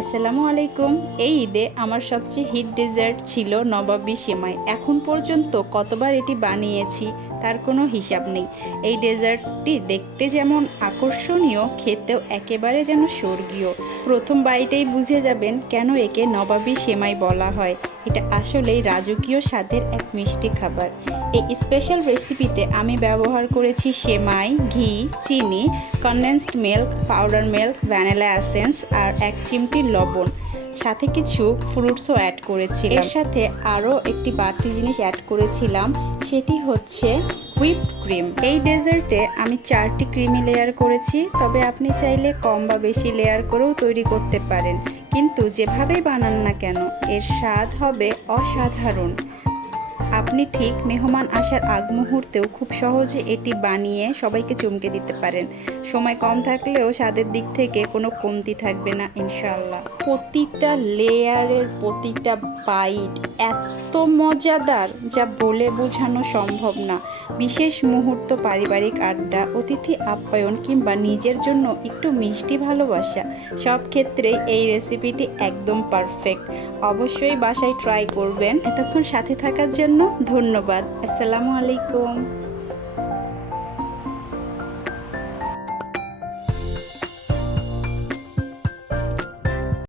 আসসালামু আলাইকুম। এই ঈদে আমার সবচেয়ে হিট ডেজার্ট ছিল নবাবী সেমাই। এখন পর্যন্ত কতবার এটি বানিয়েছি তার কোনো হিসাব নেই। এই ডেজার্টটি দেখতে যেমন আকর্ষণীয়, খেতেও একেবারে যেন স্বর্গীয়। প্রথম বাইটেই বুঝে যাবেন কেন একে নবাবী সেমাই বলা হয়। এটা আসলেই রাজকীয় স্বাদের এক মিষ্টি খাবার। এই স্পেশাল রেসিপিতে আমি ব্যবহার করেছি সেমাই, ঘি, চিনি, condensed milk, powder milk, vanilla essence আর 1 চিমটি লবণ। সাথে কিছু ফ্রুটসও অ্যাড করেছিলাম। এর সাথে আরও একটি বাড়তি জিনিস অ্যাড করেছিলাম, সেটি হচ্ছে হুইপড ক্রিম। এই ডেজার্টে আমি 4টি ক্রিমি লেয়ার করেছি, তবে আপনি চাইলে কম বা বেশি লেয়ার করেও তৈরি করতে পারেন। কিন্তু যেভাবেই বানান না কেন, এর স্বাদ হবে অসাধারণ। আপনি ঠিক মেহমান আসার আগ মুহূর্তেও খুব সহজে এটি বানিয়ে সবাইকে চমকে দিতে পারেন। সময় কম থাকলেও স্বাদের দিক থেকে কোনো কমতি থাকবে না ইনশাআল্লাহ। প্রতিটা লেয়ারের প্রতিটা বাইট এত মজাদার যা বলে বোঝানো সম্ভব না। বিশেষ মুহূর্ত, পারিবারিক আড্ডা, অতিথি আপ্যায়ন কিংবা নিজের জন্য একটু মিষ্টি ভালোবাসা, সব ক্ষেত্রেই এই রেসিপিটি একদম পারফেক্ট। অবশ্যই বাসায় ট্রাই করবেন। এতক্ষণ সাথে থাকার জন্য ধন্যবাদ। আসসালামু আলাইকুম।